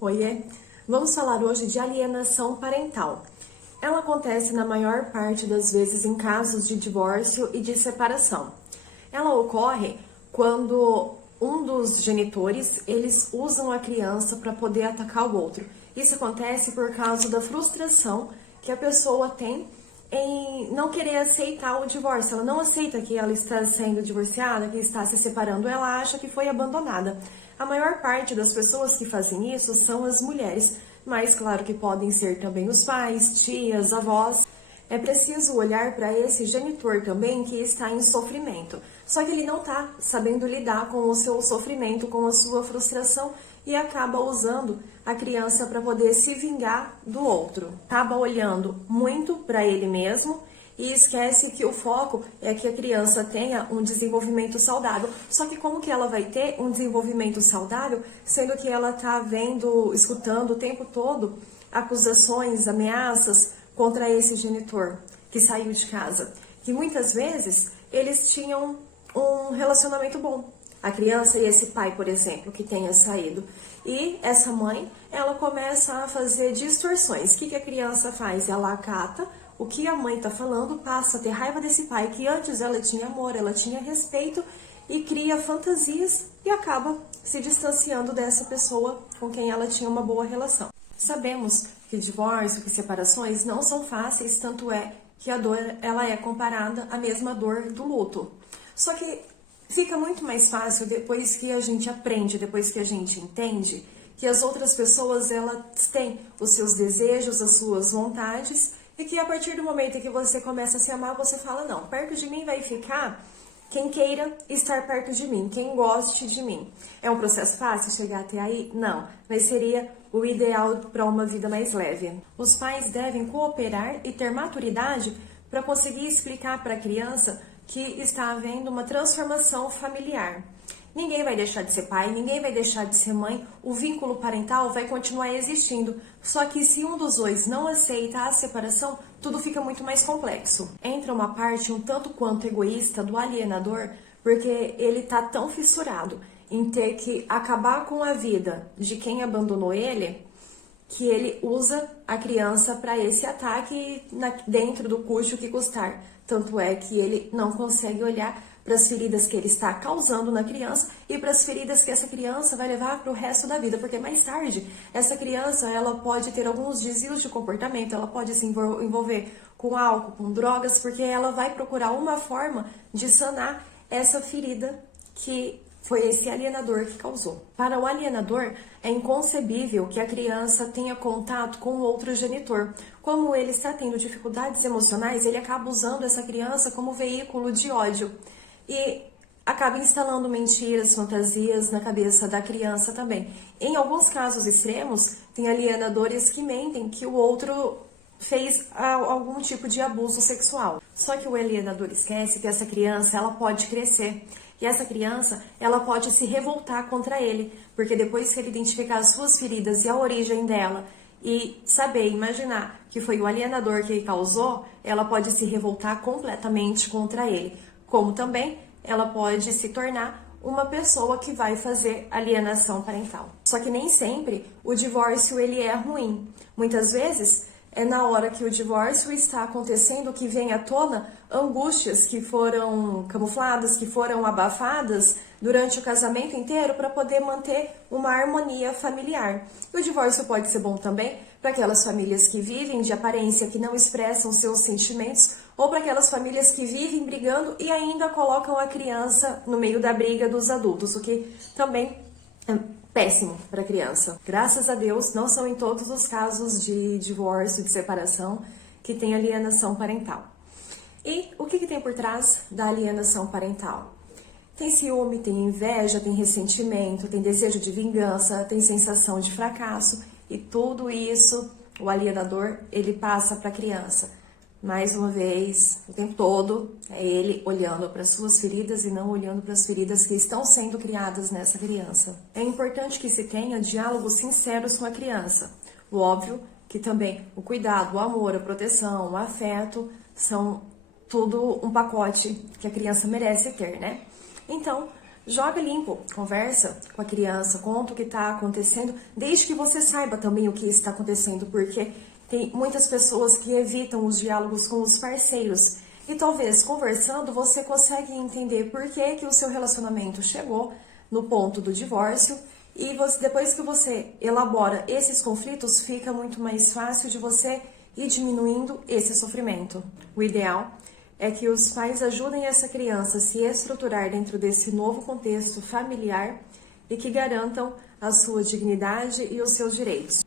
Oiê! Vamos falar hoje de alienação parental. Ela acontece na maior parte das vezes em casos de divórcio e de separação. Ela ocorre quando um dos genitores, eles usam a criança para poder atacar o outro. Isso acontece por causa da frustração que a pessoa tem em não querer aceitar o divórcio. Ela não aceita que ela está sendo divorciada, que está se separando, ela acha que foi abandonada. A maior parte das pessoas que fazem isso são as mulheres, mas claro que podem ser também os pais, tias, avós. É preciso olhar para esse genitor também que está em sofrimento. Só que ele não está sabendo lidar com o seu sofrimento, com a sua frustração e acaba usando a criança para poder se vingar do outro. Acaba olhando muito para ele mesmo e esquece que o foco é que a criança tenha um desenvolvimento saudável. Só que como que ela vai ter um desenvolvimento saudável, sendo que ela está vendo, escutando o tempo todo acusações, ameaças contra esse genitor que saiu de casa? Que muitas vezes eles tinham um relacionamento bom. A criança e esse pai, por exemplo, que tenha saído. E essa mãe, ela começa a fazer distorções. O que a criança faz? Ela acata o que a mãe está falando, passa a ter raiva desse pai, que antes ela tinha amor, ela tinha respeito, e cria fantasias e acaba se distanciando dessa pessoa com quem ela tinha uma boa relação. Sabemos que divórcio, que separações não são fáceis, tanto é que a dor ela é comparada à mesma dor do luto. Só que fica muito mais fácil depois que a gente aprende, depois que a gente entende que as outras pessoas elas têm os seus desejos, as suas vontades e que a partir do momento em que você começa a se amar, você fala, não, perto de mim vai ficar quem queira estar perto de mim, quem goste de mim. É um processo fácil chegar até aí? Não, mas seria o ideal para uma vida mais leve. Os pais devem cooperar e ter maturidade para conseguir explicar para a criança que está havendo uma transformação familiar. Ninguém vai deixar de ser pai, ninguém vai deixar de ser mãe, o vínculo parental vai continuar existindo. Só que se um dos dois não aceita a separação, tudo fica muito mais complexo. Entra uma parte um tanto quanto egoísta do alienador, porque ele está tão fissurado em ter que acabar com a vida de quem abandonou ele, que ele usa a criança para esse ataque dentro do custe o que custar. Tanto é que ele não consegue olhar para as feridas que ele está causando na criança e para as feridas que essa criança vai levar para o resto da vida, porque mais tarde essa criança ela pode ter alguns desvios de comportamento, ela pode se envolver com álcool, com drogas, porque ela vai procurar uma forma de sanar essa ferida que foi esse alienador que causou. Para o alienador, é inconcebível que a criança tenha contato com o outro genitor. Como ele está tendo dificuldades emocionais, ele acaba usando essa criança como veículo de ódio e acaba instalando mentiras, fantasias na cabeça da criança também. Em alguns casos extremos, tem alienadores que mentem que o outro fez algum tipo de abuso sexual. Só que o alienador esquece que essa criança ela pode crescer. E essa criança, ela pode se revoltar contra ele, porque depois que ele identificar as suas feridas e a origem dela e saber, imaginar que foi o alienador que causou, ela pode se revoltar completamente contra ele. Como também ela pode se tornar uma pessoa que vai fazer alienação parental. Só que nem sempre o divórcio ele é ruim. Muitas vezes é na hora que o divórcio está acontecendo que vem à tona angústias que foram camufladas, que foram abafadas durante o casamento inteiro para poder manter uma harmonia familiar. E o divórcio pode ser bom também para aquelas famílias que vivem de aparência, que não expressam seus sentimentos, ou para aquelas famílias que vivem brigando e ainda colocam a criança no meio da briga dos adultos, o que também é péssimo para a criança. Graças a Deus, não são em todos os casos de divórcio, de separação, que tem alienação parental. E o que tem por trás da alienação parental? Tem ciúme, tem inveja, tem ressentimento, tem desejo de vingança, tem sensação de fracasso e tudo isso o alienador ele passa para a criança. Mais uma vez, o tempo todo, é ele olhando para as suas feridas e não olhando para as feridas que estão sendo criadas nessa criança. É importante que se tenha diálogos sinceros com a criança. O óbvio que também o cuidado, o amor, a proteção, o afeto são tudo um pacote que a criança merece ter, né? Então, Joga limpo, conversa com a criança, conta o que está acontecendo, desde que você saiba também o que está acontecendo, porque tem muitas pessoas que evitam os diálogos com os parceiros. E talvez conversando você consegue entender por que o seu relacionamento chegou no ponto do divórcio. E depois que você elabora esses conflitos, fica muito mais fácil de você ir diminuindo esse sofrimento. O ideal é que os pais ajudem essa criança a se estruturar dentro desse novo contexto familiar e que garantam a sua dignidade e os seus direitos.